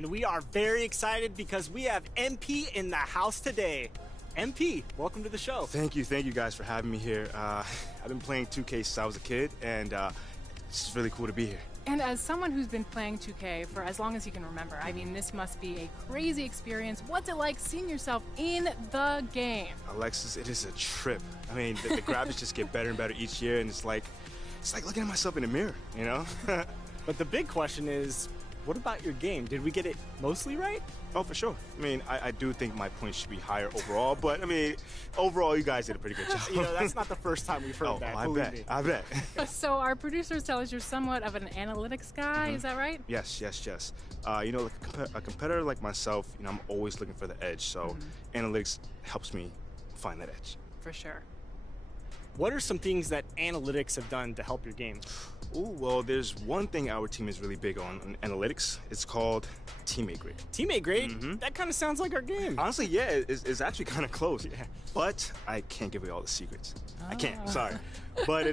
And we are very excited because we have MP in the house today. MP, welcome to the show. Thank you guys for having me here. I've been playing 2K since I was a kid, and it's just really cool to be here. And as someone who's been playing 2K for as long as you can remember, I mean, this must be a crazy experience. What's it like seeing yourself in the game? Alexis, it is a trip. I mean, the graphics just get better and better each year, and it's like looking at myself in the mirror, you know? But the big question is, what about your game? Did we get it mostly right? Oh, for sure. I mean, I do think my points should be higher overall, but I mean, overall, you guys did a pretty good job. You know, that's not the first time we've heard that. I bet. So our producers tell us you're somewhat of an analytics guy, is that right? Yes. You know, like a competitor like myself, you know, I'm always looking for the edge, so analytics helps me find that edge. For sure. What are some things that analytics have done to help your game? Ooh, well, there's one thing our team is really big on analytics. It's called teammate grade. Teammate grade? That kind of sounds like our game. Honestly, yeah, it's actually kind of close. Yeah. But I can't give away all the secrets. I can't, sorry. But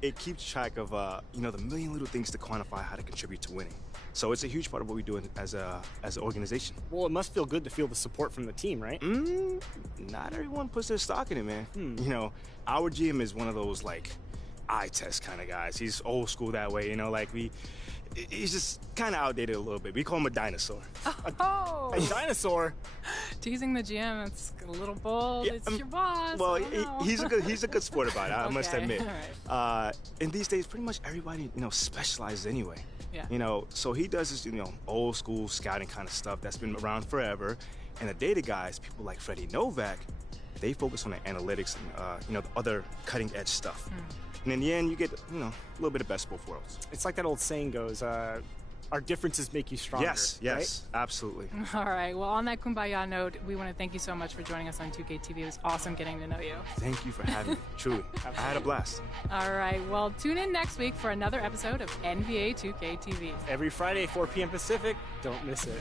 it keeps track of, you know, the million little things to quantify how to contribute to winning. So it's a huge part of what we do as an organization. Well, it must feel good to feel the support from the team, right? Not everyone puts their stock in it, man. You know, our GM is one of those, like, eye test kind of guys. He's old school that way, you know, like he's just kind of outdated a little bit. We call him a dinosaur. Oh! A dinosaur? Teasing the GM, it's a little bold. Yeah, it's your boss. Well, he's a good sport about it, I must admit. All right. And these days, pretty much everybody, you know, specializes anyway. Yeah. You know, so he does this, you know, old school scouting kind of stuff that's been around forever. And the data guys, people like Freddie Novak, they focus on the analytics and, you know, the other cutting edge stuff. And in the end, you get, you know, a little bit of best of both worlds. It's like that old saying goes, our differences make you stronger. Yes, right? Absolutely. All right. Well, on that kumbaya note, we want to thank you so much for joining us on 2K TV. It was awesome getting to know you. Thank you for having me. Truly. I had a blast. All right. Well, tune in next week for another episode of NBA 2K TV. Every Friday, 4 p.m. Pacific. Don't miss it.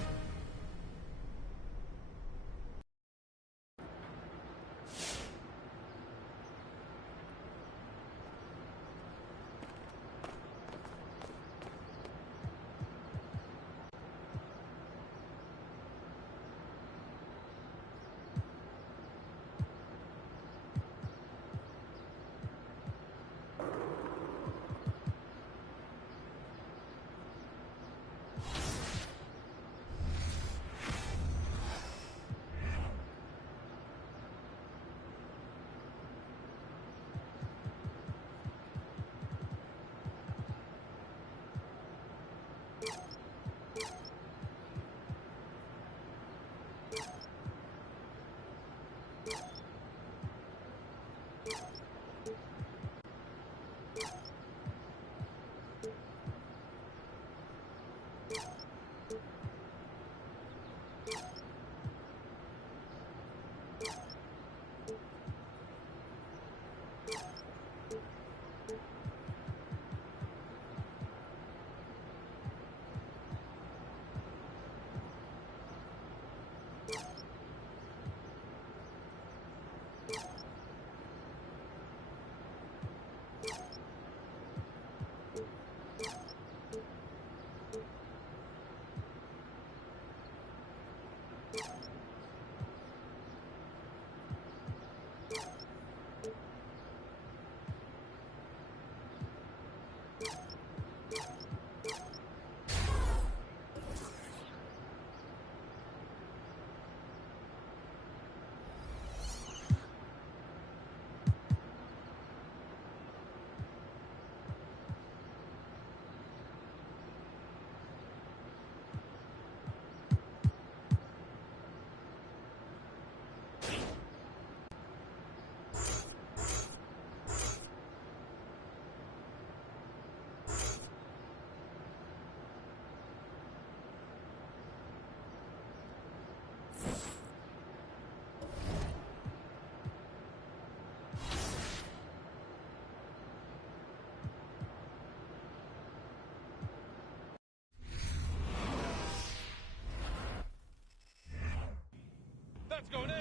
That's going in.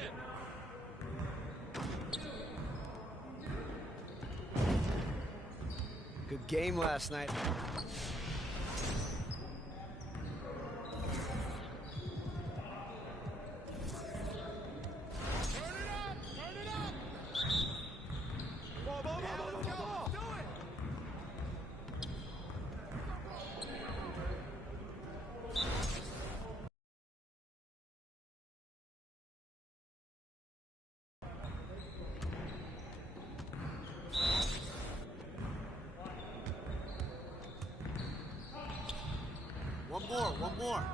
Good game last night. one more.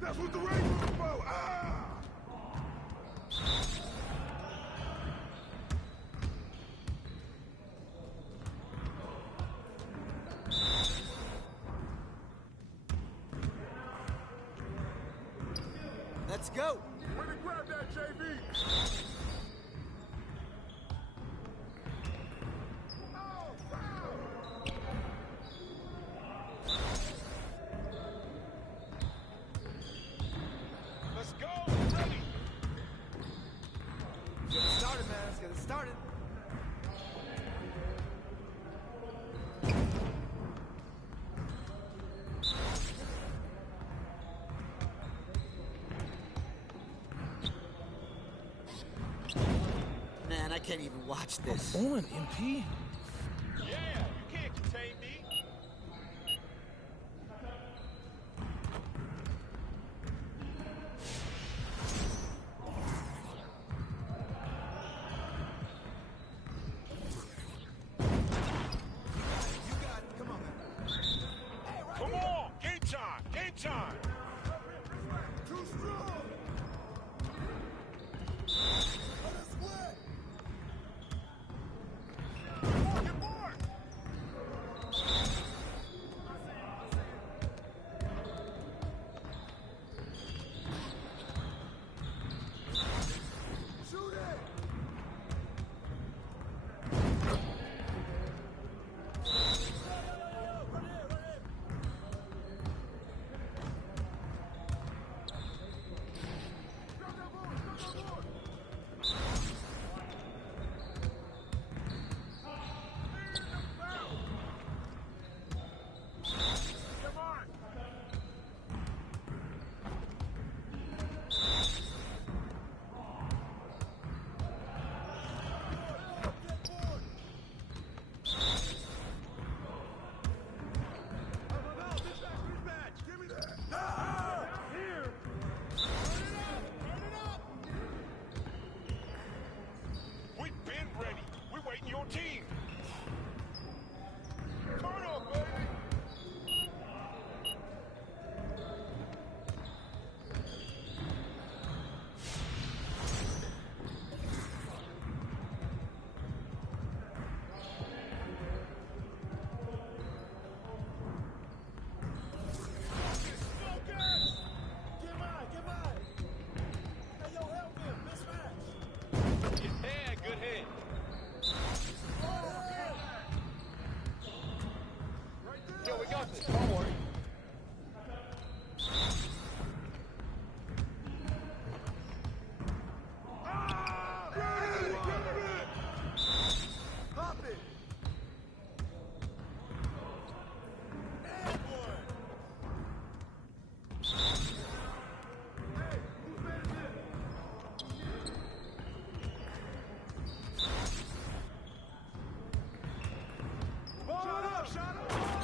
That's what the rain was about! Ah! Let's go. Way to grab that, JV! Oh, foul! Let's go! Ready! Let's get it started, man. Let's get it started. Man, I can't even watch this. On, MP. Yeah, you can't contain me. Come on, game time, game time. Too strong. Get more. Shoot it. Come on. Give me that. Here. Turn it up. We've been ready. We're waiting your team. Turn up, baby. Yeah, good hit. Yo, we got this. Don't worry. Pop it. And one. Hey, who's better than Shut up!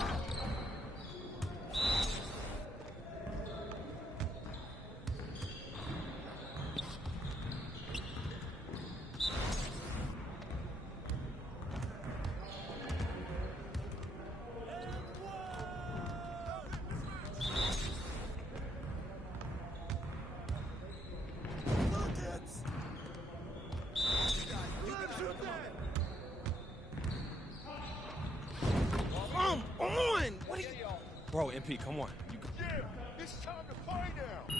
I'm on! What are you... Bro, MP, come on. You... Yeah, it's time to play now.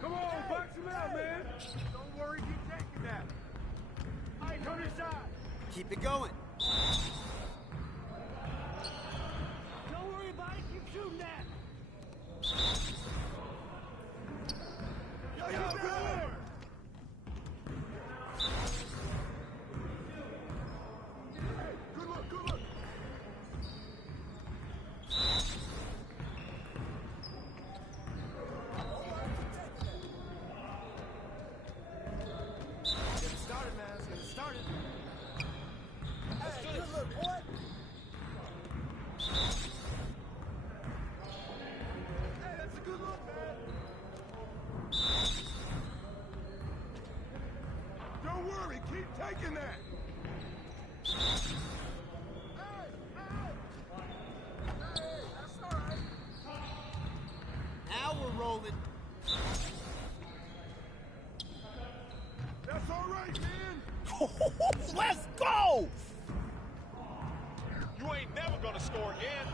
Come on, box him out, man. Don't worry, keep taking that. All right, come inside. Keep it going. Don't worry about it, keep shooting that. Yo, good. Good look, good look. Get it started, man. Let's get it started. Hey, good look, boy. Hey, that's a good look, man. Don't worry, keep taking that. Hey, that's all right. Now we're rolling. That's all right, man. Let's go! You ain't never gonna score again.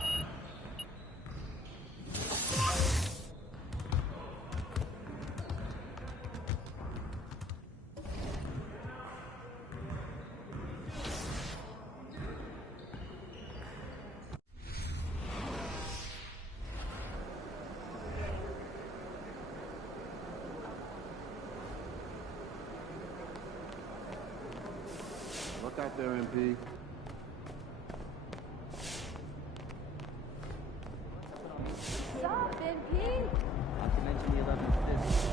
Look out there, MP. Stop, MP! Not to mention the 11th fifth.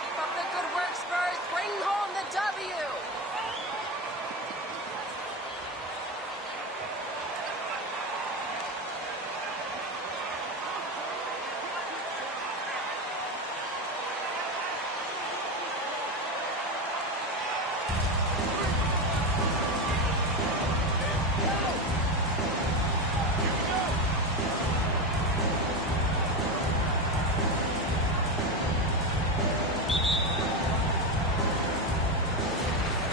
Keep up the good work, Spurs. Bring home the W.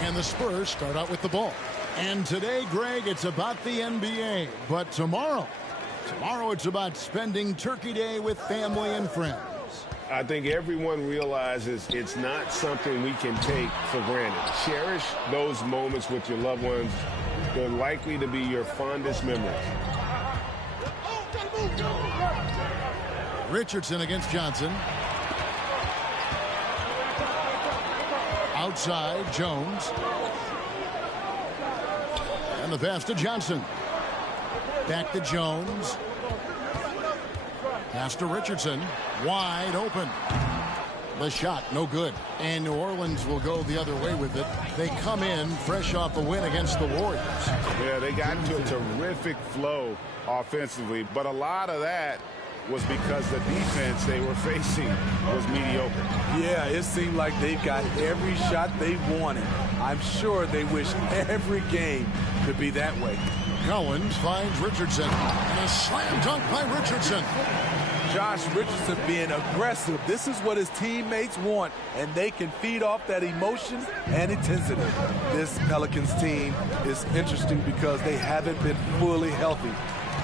And the Spurs start out with the ball. And today, Greg, it's about the NBA. But tomorrow it's about spending Turkey Day with family and friends. I think everyone realizes it's not something we can take for granted. Cherish those moments with your loved ones. They're likely to be your fondest memories. Richardson against Johnson. Outside, Jones. And the pass to Johnson. Back to Jones. Pass to Richardson. Wide open. The shot, no good. And New Orleans will go the other way with it. They come in fresh off a win against the Warriors. Yeah, they got into a terrific flow offensively, but a lot of that was because the defense they were facing was mediocre. Yeah, it seemed like they got every shot they wanted. I'm sure they wish every game could be that way. Collins finds Richardson. And a slam dunk by Richardson. Josh Richardson being aggressive. This is what his teammates want, and they can feed off that emotion and intensity. This Pelicans team is interesting because they haven't been fully healthy.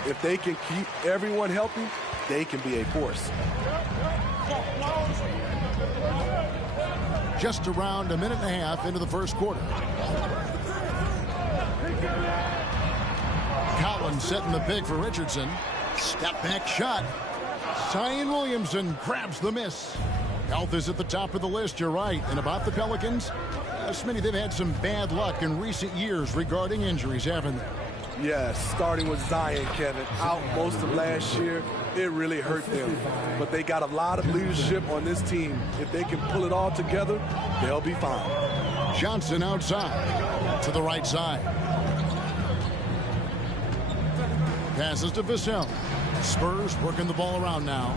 If they can keep everyone healthy, they can be a force. Just around a minute and a half into the first quarter. Collins setting the pick for Richardson. Step back shot. Zion Williamson grabs the miss. Health is at the top of the list, you're right. And about the Pelicans, Smitty, they've had some bad luck in recent years regarding injuries, haven't they? Yes, starting with Zion, Kevin, out most of last year, it really hurt them. But they got a lot of leadership on this team. If they can pull it all together, they'll be fine. Johnson outside to the right side. Passes to Vassell. Spurs working the ball around now.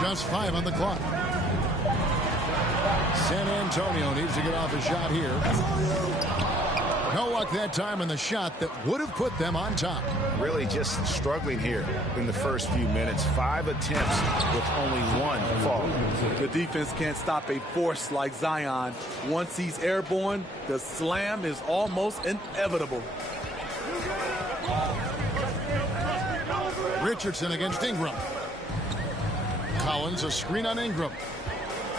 Just 5 on the clock. San Antonio needs to get off a shot here. No luck that time on the shot that would have put them on top. Really just struggling here in the first few minutes. 5 attempts with only 1 fall. The defense can't stop a force like Zion. Once he's airborne, the slam is almost inevitable. Richardson against Ingram. Collins, a screen on Ingram.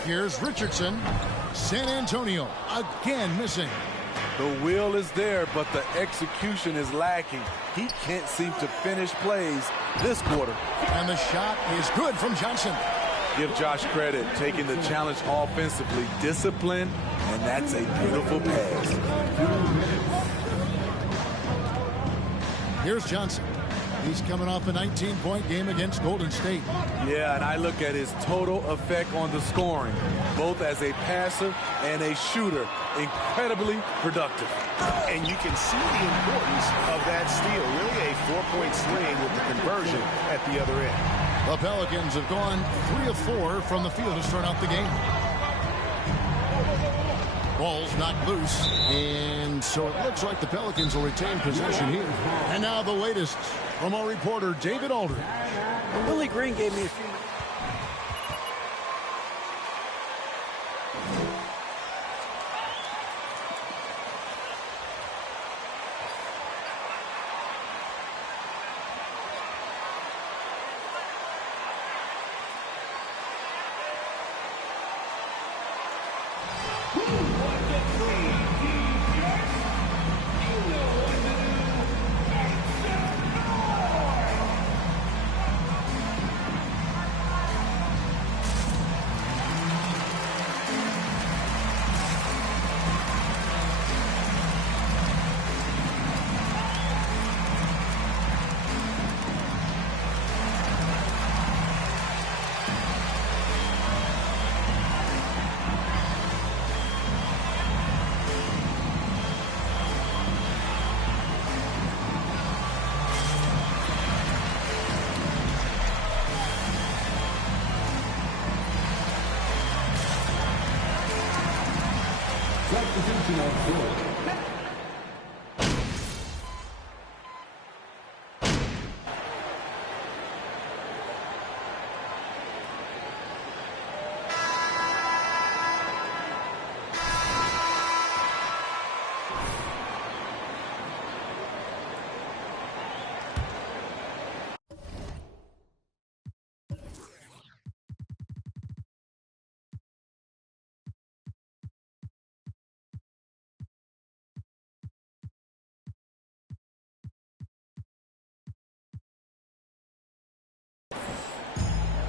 Here's Richardson. San Antonio again missing. The will is there, but the execution is lacking. He can't seem to finish plays this quarter. And the shot is good from Johnson. Give Josh credit, taking the challenge offensively, discipline, and that's a beautiful pass. Here's Johnson. He's coming off a 19-point game against Golden State. Yeah, and I look at his total effect on the scoring, both as a passer and a shooter. Incredibly productive. And you can see the importance of that steal. Really a 4-point swing with the conversion at the other end. The Pelicans have gone 3 of 4 from the field to start out the game. Ball's knocked loose, and so it looks like the Pelicans will retain possession here. And now the latest from our reporter, David Aldridge. Willie Green gave me a few.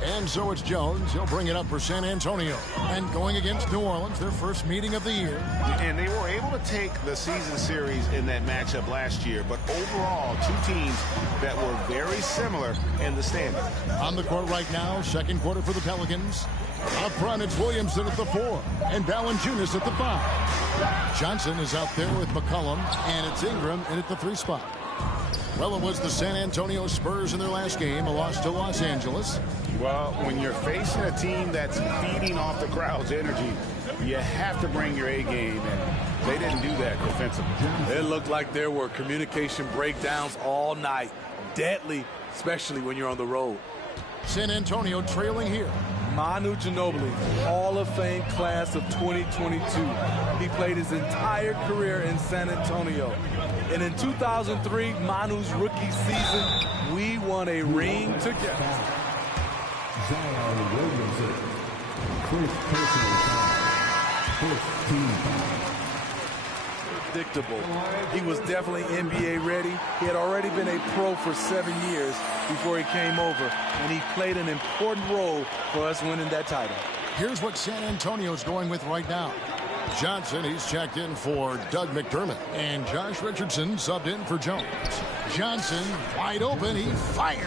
And so it's Jones. He'll bring it up for San Antonio. And going against New Orleans, their first meeting of the year. And they were able to take the season series in that matchup last year. But overall, 2 teams that were very similar in the standing. On the court right now, second quarter for the Pelicans. Up front, it's Williamson at the 4 and Valanciunas at the 5. Johnson is out there with McCollum, and it's Ingram in at the 3 spot. Well, it was the San Antonio Spurs in their last game, a loss to Los Angeles. Well, when you're facing a team that's feeding off the crowd's energy, you have to bring your A game. And They didn't do that defensively. It looked like there were communication breakdowns all night. Deadly, especially when you're on the road. San Antonio trailing here. Manu Ginobili, Hall of Fame class of 2022. He played his entire career in San Antonio. And in 2003, Manu's rookie season, we won a ring together. Zion Williamson, first personal foul, 15 foul. Predictable. He was definitely NBA ready. He had already been a pro for 7 years before he came over, and he played an important role for us winning that title. Here's what San Antonio's going with right now. Johnson, he's checked in for Doug McDermott, and Josh Richardson subbed in for Jones. Johnson, wide open, he fires.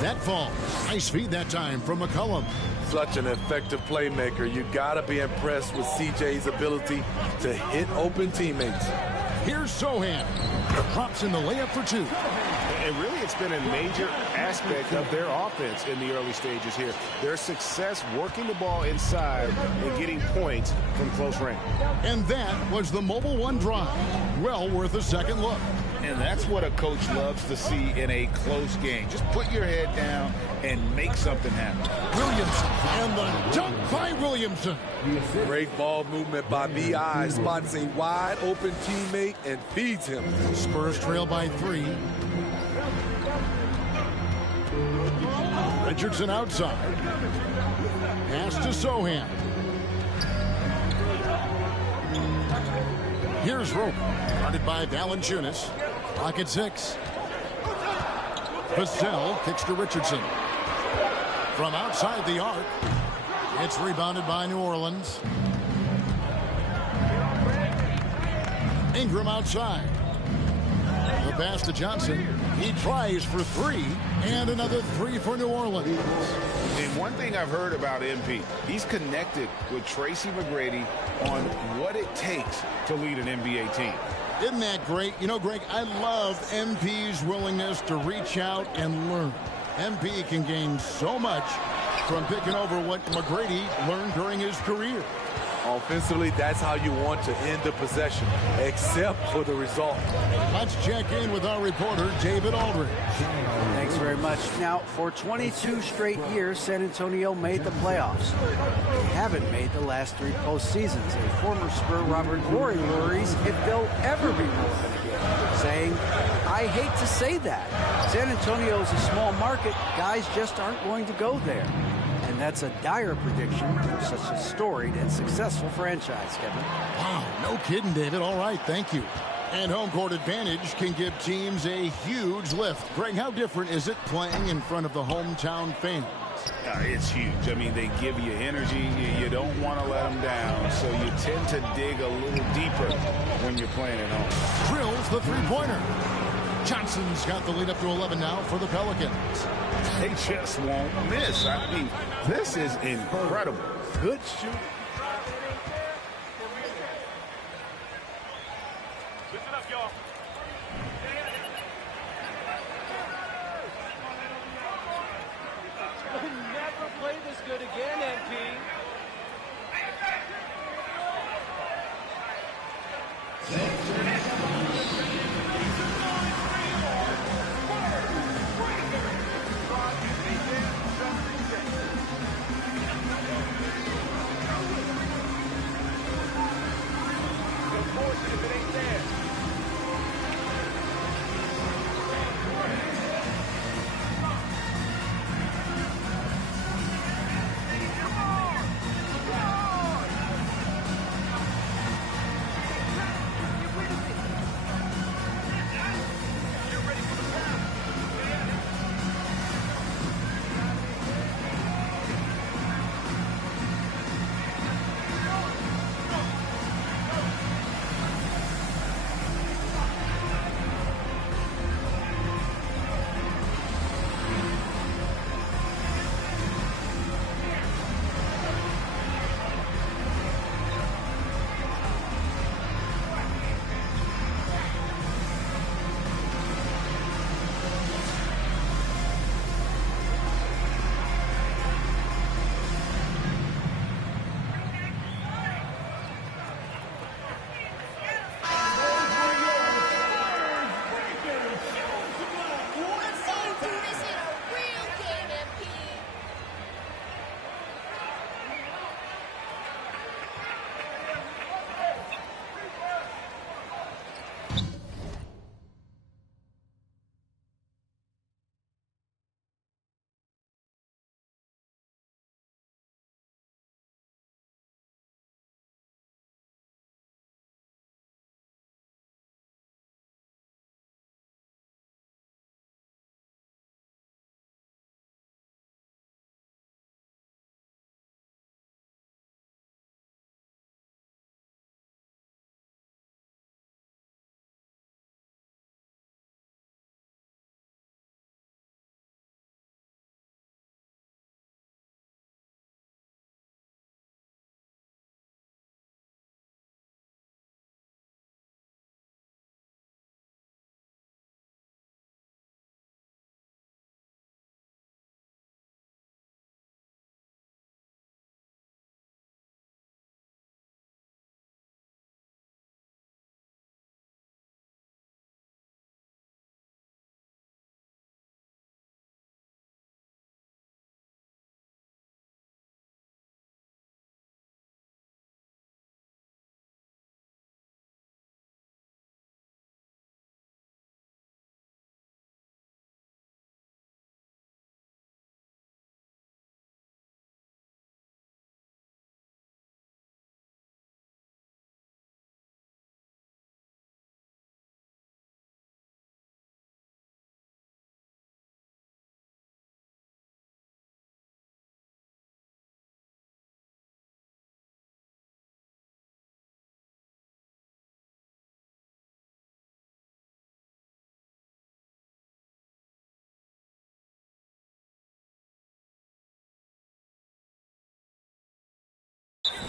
That falls. Nice feed that time from McCollum. Such an effective playmaker. You gotta be impressed with CJ's ability to hit open teammates. Here's Sohan. Drops in the layup for 2. And really, it's been a major aspect of their offense in the early stages here. Their success working the ball inside and getting points from close range. And that was the Mobile One drive. Well worth a second look. And that's what a coach loves to see in a close game. Just put your head down and make something happen. Williamson, and the dunk by Williamson. Great ball movement by B.I. Spots a wide open teammate and feeds him. Spurs trail by 3. Richardson outside. Pass to Sohan. Here's Rope. Guarded by Valanciunas. Clock at 6. Vassell kicks to Richardson. From outside the arc. It's rebounded by New Orleans. Ingram outside. The pass to Johnson. He tries for 3, and another 3 for New Orleans. And one thing I've heard about MP, he's connected with Tracy McGrady on what it takes to lead an NBA team. Isn't that great? You know, Greg, I love MP's willingness to reach out and learn. MP can gain so much from picking over what McGrady learned during his career. Offensively, that's how you want to end the possession, except for the result. Let's check in with our reporter, David Aldridge. Thanks very much. Now, for 22 straight years, San Antonio made the playoffs. They haven't made the last 3 postseasons. A former Spur, Robert Horry, worries if they'll ever be relevant again, saying, I hate to say that. San Antonio is a small market. Guys just aren't going to go there. And that's a dire prediction for such a storied and successful franchise, Kevin. Wow, no kidding, David. All right, thank you. And home court advantage can give teams a huge lift. Greg, how different is it playing in front of the hometown fans? It's huge. I mean, they give you energy. You don't want to let them down, so you tend to dig a little deeper when you're playing at home. Drills the three-pointer. Johnson's got the lead up to 11 now for the Pelicans. They just won't miss. I mean, this is incredible. Good shoot. Listen up, y'all. Never play this good again, MP.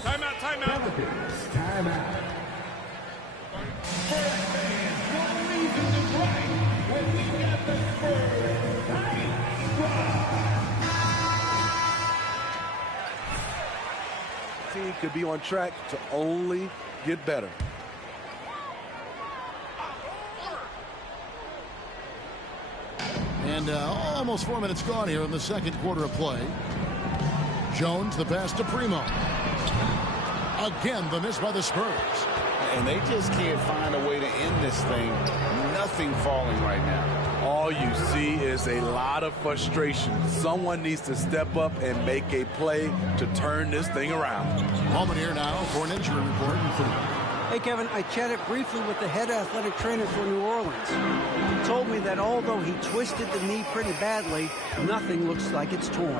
Timeout, timeout. Pelicans, timeout. First fans, no reason to gripe when we got the Spurs Hype Squad. Team could be on track to only get better. And almost 4 minutes gone here in the second quarter of play. Jones, the pass to Primo. Again, the miss by the Spurs. And they just can't find a way to end this thing. Nothing falling right now. All you see is a lot of frustration. Someone needs to step up and make a play to turn this thing around. Moment here now for an injury report. Hey, Kevin, I chatted briefly with the head athletic trainer for New Orleans. He told me that although he twisted the knee pretty badly, nothing looks like it's torn.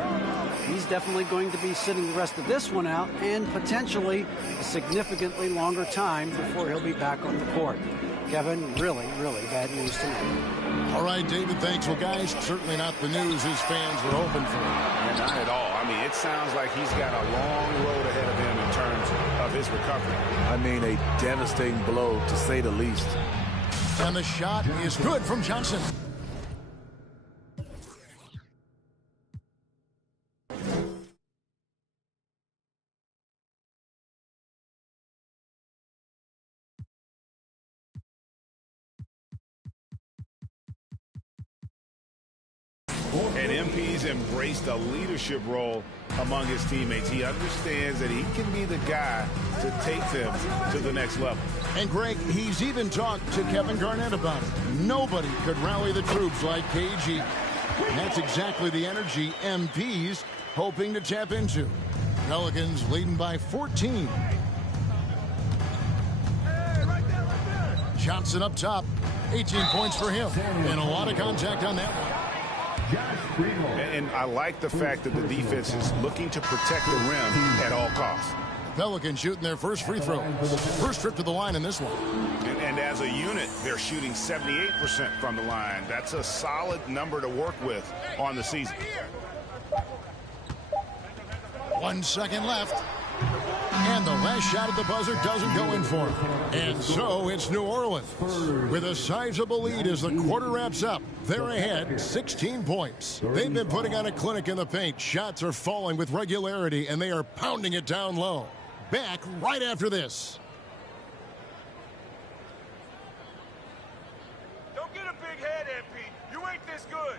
He's definitely going to be sitting the rest of this one out and potentially a significantly longer time before he'll be back on the court. Kevin, really, really bad news tonight. All right, David, thanks. Well, guys, certainly not the news his fans were hoping for. And not at all. I mean, it sounds like he's got a long road ahead of him in terms of his recovery. I mean, a devastating blow, to say the least. And the shot is good from Johnson. And MP's embraced a leadership role among his teammates. He understands that he can be the guy to take them to the next level. And, Greg, he's even talked to Kevin Garnett about it. Nobody could rally the troops like KG. And that's exactly the energy MP's hoping to tap into. Pelicans leading by 14. Johnson up top. 18 points for him. And a lot of contact on that one. And I like the fact that the defense is looking to protect the rim at all costs. Pelicans shooting their first free throw. First trip to the line in this one. And as a unit, they're shooting 78% from the line. That's a solid number to work with on the season. 1 second left. And the last shot at the buzzer doesn't go in for him. And so it's New Orleans with a sizable lead as the quarter wraps up. They're ahead 16 points. They've been putting on a clinic in the paint. Shots are falling with regularity, and they are pounding it down low. Back right after this. Don't get a big head, MP. You ain't this good.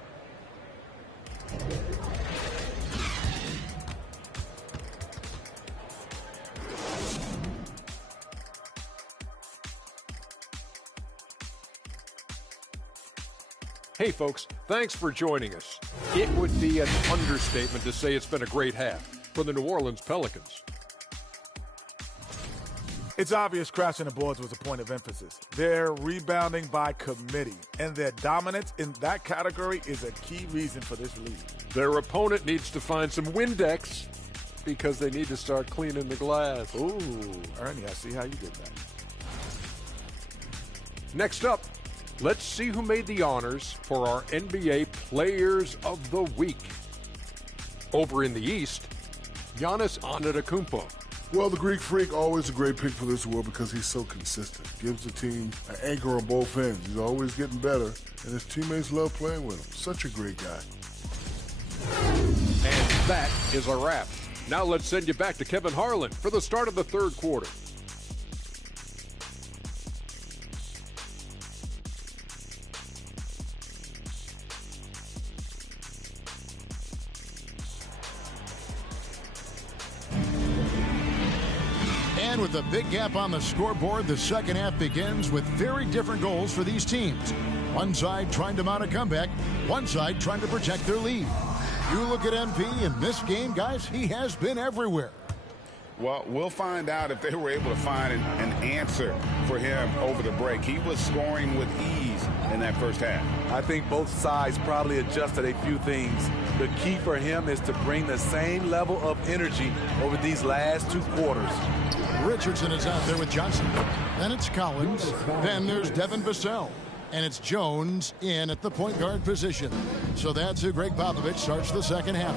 Hey folks, thanks for joining us. It would be an understatement to say it's been a great half for the New Orleans Pelicans. It's obvious crashing the boards was a point of emphasis. They're rebounding by committee, and their dominance in that category is a key reason for this lead. Their opponent needs to find some Windex because they need to start cleaning the glass. Ooh, Ernie, I see how you did that. Next up, let's see who made the honors for our NBA Players of the Week. Over in the East, Giannis Antetokounmpo. Well, the Greek Freak, always a great pick for this award because he's so consistent. Gives the team an anchor on both ends. He's always getting better, and his teammates love playing with him. Such a great guy. And that is a wrap. Now let's send you back to Kevin Harlan for the start of the third quarter. And with a big gap on the scoreboard, the second half begins with very different goals for these teams. One side trying to mount a comeback, one side trying to protect their lead. You look at MP in this game, guys, he has been everywhere. Well, we'll find out if they were able to find an answer for him over the break. He was scoring with ease in that first half. I think both sides probably adjusted a few things. The key for him is to bring the same level of energy over these last two quarters. Richardson is out there with Johnson. Then it's Collins. Then there's Devin Vassell. And it's Jones in at the point guard position. So that's who Greg Popovich starts the second half.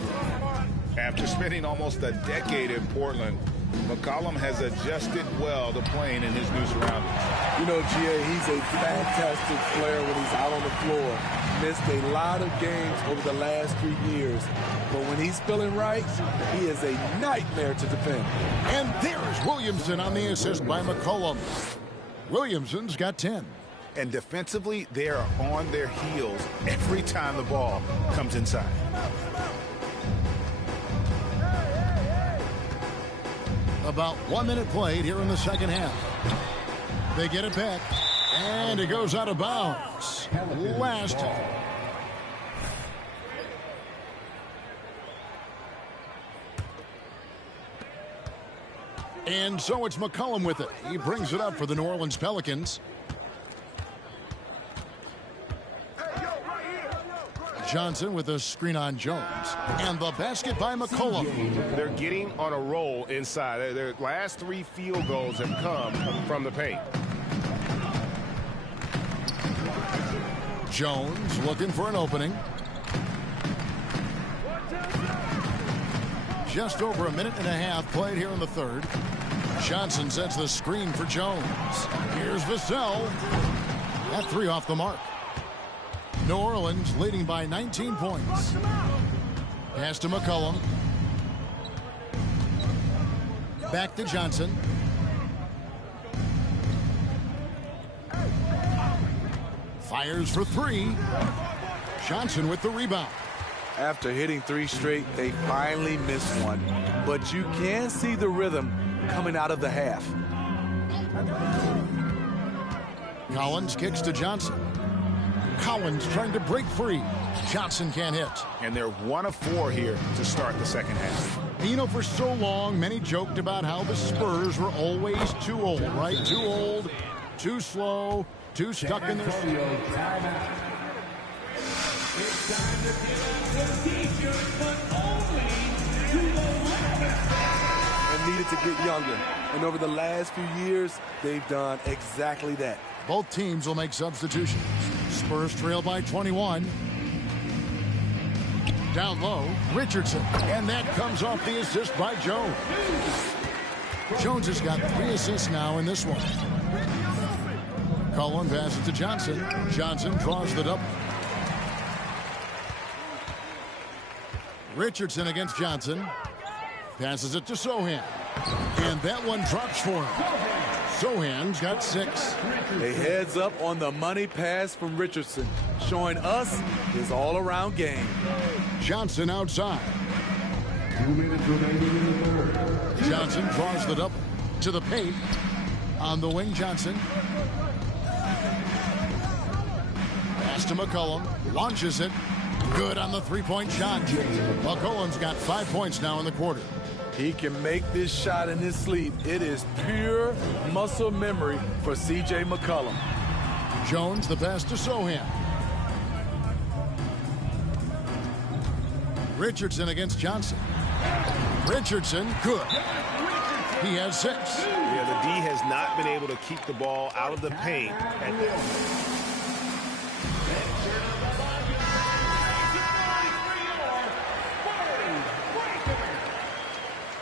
After spending almost a decade in Portland, McCollum has adjusted well to playing in his new surroundings. You know, GA, he's a fantastic player when he's out on the floor. Missed a lot of games over the last 3 years. But when he's feeling right, he is a nightmare to defend. And there's Williamson on the assist by McCollum. Williamson's got 10. And defensively, they are on their heels every time the ball comes inside. About 1 minute played here in the second half. They get it back, and it goes out of bounds. Last. And so it's McCollum with it. He brings it up for the New Orleans Pelicans. Johnson with a screen on Jones. And the basket by McCollum. They're getting on a roll inside. Their last 3 field goals have come from the paint. Jones looking for an opening. Just over a minute and a half played here in the third. Johnson sets the screen for Jones. Here's Vassell. That 3 off the mark. New Orleans leading by 19 points. Pass to McCollum. Back to Johnson. Fires for 3. Johnson with the rebound. After hitting 3 straight, they finally missed one. But you can see the rhythm coming out of the half. Collins kicks to Johnson. Collins trying to break free. Johnson can't hit. And they're 1 of 4 here to start the second half. You know, for so long, many joked about how the Spurs were always too old, right? Too old, too slow, too stuck in their... It's time to give up the t-shirt, but only to the left. And needed to get younger. And over the last few years, they've done exactly that. Both teams will make substitutions. Spurs trail by 21. Down low, Richardson. And that comes off the assist by Jones. Jones has got 3 assists now in this one. Cullen passes to Johnson. Johnson draws the double. Richardson against Johnson. Passes it to Sohan. And that one drops for him. Sohan's got 6. A heads up on the money pass from Richardson, showing us his all-around game. Johnson outside. 2 minutes remaining in the third. Johnson draws the double to the paint. On the wing, Johnson. Pass to McCollum. Launches it. Good on the 3-point shot. McCollum's got 5 points now in the quarter. He can make this shot in his sleep. It is pure muscle memory for C.J. McCollum. Jones, the pass to Sohan. Richardson against Johnson. Richardson, good. He has 6. Yeah, the D has not been able to keep the ball out of the paint.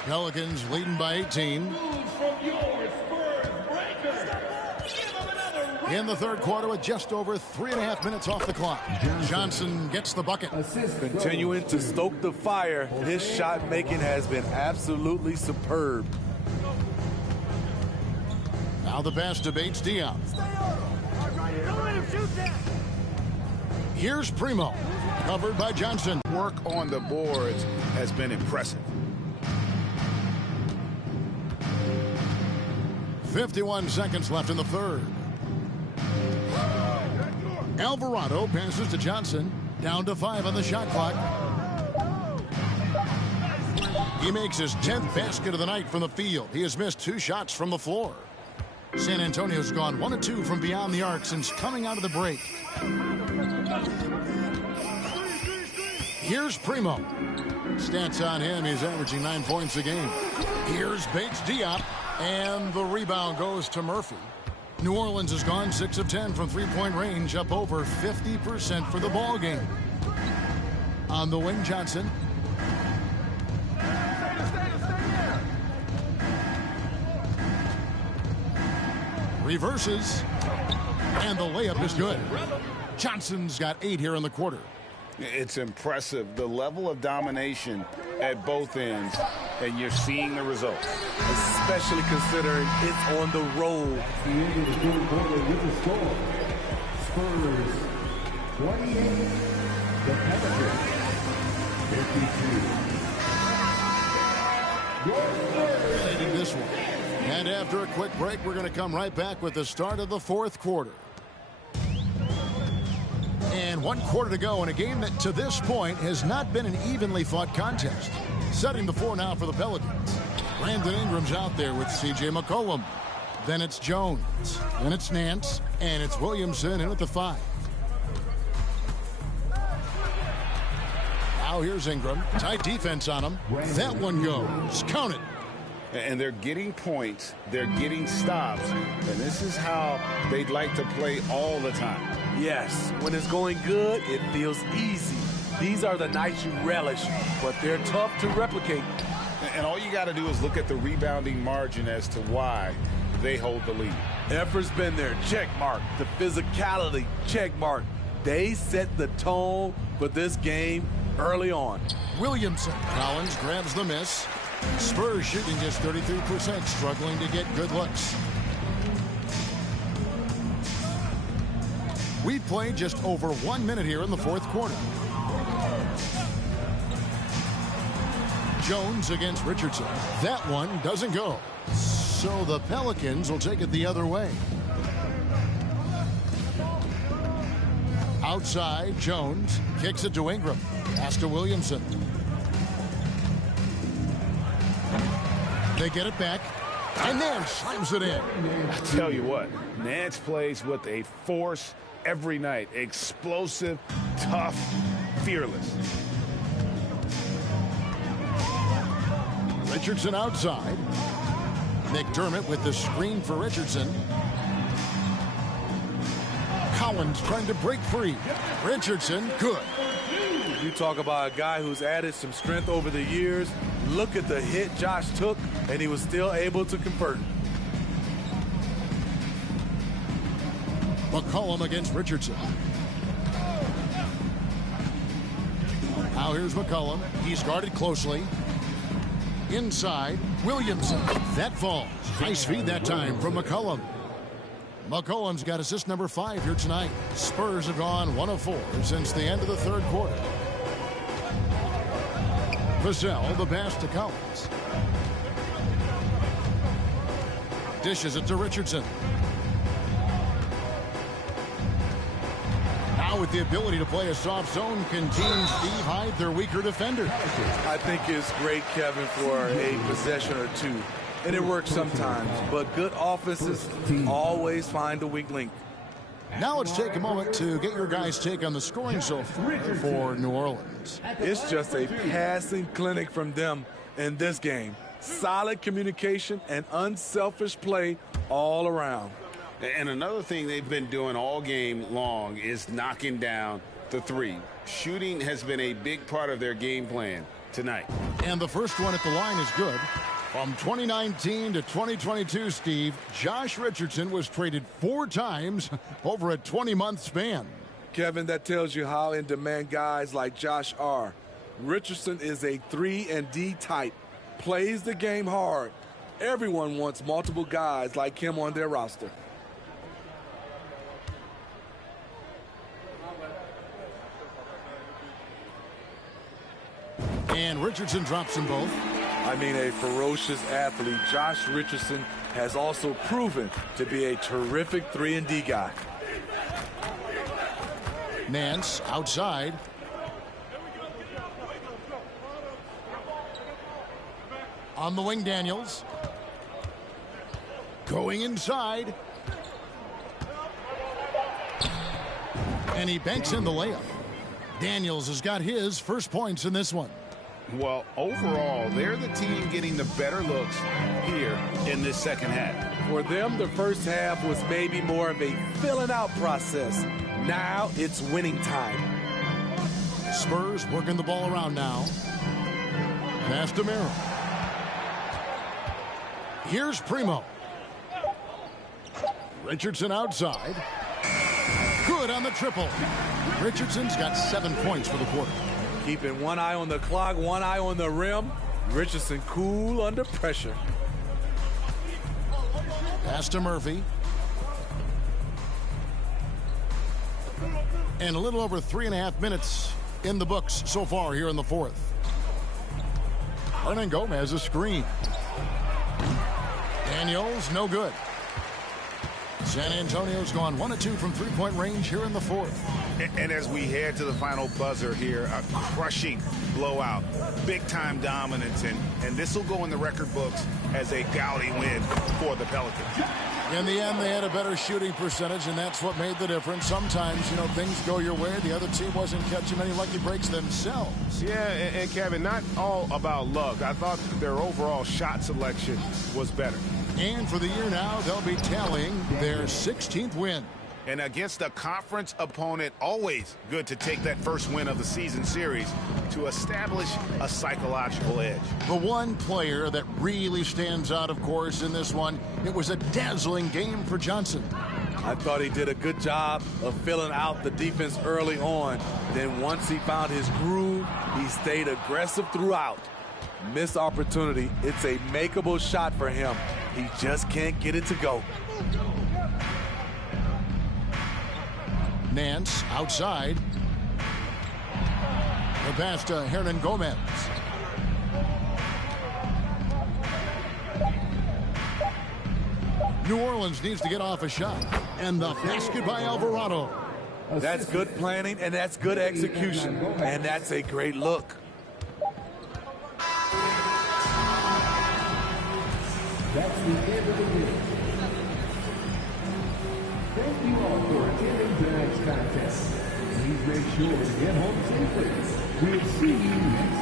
Pelicans leading by 18. In the third quarter with just over 3.5 minutes off the clock. Johnson gets the bucket. Continuing to stoke the fire, his shot making has been absolutely superb. Now the pass to Bates Diop. Here's Primo, covered by Johnson. Work on the boards has been impressive. 51 seconds left in the third. Alvarado passes to Johnson. Down to 5 on the shot clock. He makes his 10th basket of the night from the field. He has missed 2 shots from the floor. San Antonio's gone 1 of 2 from beyond the arc since coming out of the break. Here's Primo. Stats on him, he's averaging 9 points a game. Here's Bates Diop. And the rebound goes to Murphy. New Orleans has gone 6 of 10 from 3-point range, up over 50% for the ball game. On the wing, Johnson. Reverses. And the layup is good. Johnson's got 8 here in the quarter. It's impressive, the level of domination at both ends, and you're seeing the results. Especially considering it's on the road. The end of the third quarter with the score. Spurs 28, the Pelicans 52. Leading this one. And after a quick break, we're going to come right back with the start of the fourth quarter. And 1 quarter to go in a game that to this point has not been an evenly fought contest. Setting the floor now for the Pelicans. Brandon Ingram's out there with C.J. McCollum. Then it's Jones. Then it's Nance. And it's Williamson in at the 5. Now here's Ingram. Tight defense on him. That one goes. Count it. And they're getting points. They're getting stops. And this is how they'd like to play all the time. Yes, when it's going good, it feels easy. These are the nights you relish, but they're tough to replicate. And all you got to do is look at the rebounding margin as to why they hold the lead. Effort's been there, check mark. The physicality, check mark. They set the tone for this game early on. Williamson. Collins grabs the miss. Spurs shooting just 33%, struggling to get good looks. We've played just over 1 minute here in the fourth quarter. Jones against Richardson. That one doesn't go. So the Pelicans will take it the other way. Outside, Jones kicks it to Ingram. Pass to Williamson. They get it back. And then slams it in. I tell you what, Nance plays with a force every night. Explosive, tough, fearless. Richardson outside. McDermott with the screen for Richardson. Collins trying to break free. Richardson, good. You talk about a guy who's added some strength over the years. Look at the hit Josh took, and he was still able to convert. McCollum against Richardson. Now here's McCollum. He's guarded closely. Inside, Williamson. That falls. Nice feed that time from McCollum. McCollum's got assist number 5 here tonight. Spurs have gone 1 of 4 since the end of the third quarter. Vassell, the pass to Collins. Dishes it to Richardson. Now with the ability to play a soft zone, can teams hide their weaker defenders? I think it's great, Kevin, for a possession or two. And it works sometimes, but good offenses always find a weak link. Now let's take a moment to get your guys' take on the scoring so far for New Orleans. It's just a passing clinic from them in this game. Solid communication and unselfish play all around. And another thing they've been doing all game long is knocking down the 3. Shooting has been a big part of their game plan tonight. And the first one at the line is good. From 2019 to 2022, Steve, Josh Richardson was traded 4 times over a 20-month span. Kevin, that tells you how in demand guys like Josh are. Richardson is a 3-and-D type, plays the game hard. Everyone wants multiple guys like him on their roster. And Richardson drops them both. I mean, a ferocious athlete. Josh Richardson has also proven to be a terrific 3-and-D guy. Nance outside. On the wing, Daniels. Going inside. And he banks in the layup. Daniels has got his first points in this one. Well, overall, they're the team getting the better looks here in this second half. For them, the first half was maybe more of a filling out process. Now it's winning time. Spurs working the ball around now. Pass to Merrill. Here's Primo. Richardson outside. Good on the triple. Richardson's got 7 points for the quarter. Keeping one eye on the clock, one eye on the rim. Richardson cool under pressure. Pass to Murphy. And a little over 3.5 minutes in the books so far here in the fourth. Hernan Gomez a screen. Daniels no good. San Antonio's gone 1 of 2 from three-point range here in the fourth. And as we head to the final buzzer here, a crushing blowout, big-time dominance, and this will go in the record books as a gaudy win for the Pelicans. In the end, they had a better shooting percentage, and that's what made the difference. Sometimes, things go your way. The other team wasn't catching many lucky breaks themselves. Yeah, and Kevin, not all about luck. I thought their overall shot selection was better. And for the year now, they'll be tallying their 16th win. And against a conference opponent, always good to take that first win of the season series to establish a psychological edge. The one player that really stands out, of course, in this one, it was a dazzling game for Johnson. I thought he did a good job of filling out the defense early on. Then once he found his groove, he stayed aggressive throughout. Missed opportunity. It's a makeable shot for him. He just can't get it to go. Nance outside. The pass to Hernan Gomez. New Orleans needs to get off a shot. And the basket by Alvarado. That's good planning, and that's good execution. And that's a great look. That's the end of the game. Thank you all for attending tonight's contest. Please make sure to get home safely. We'll see you next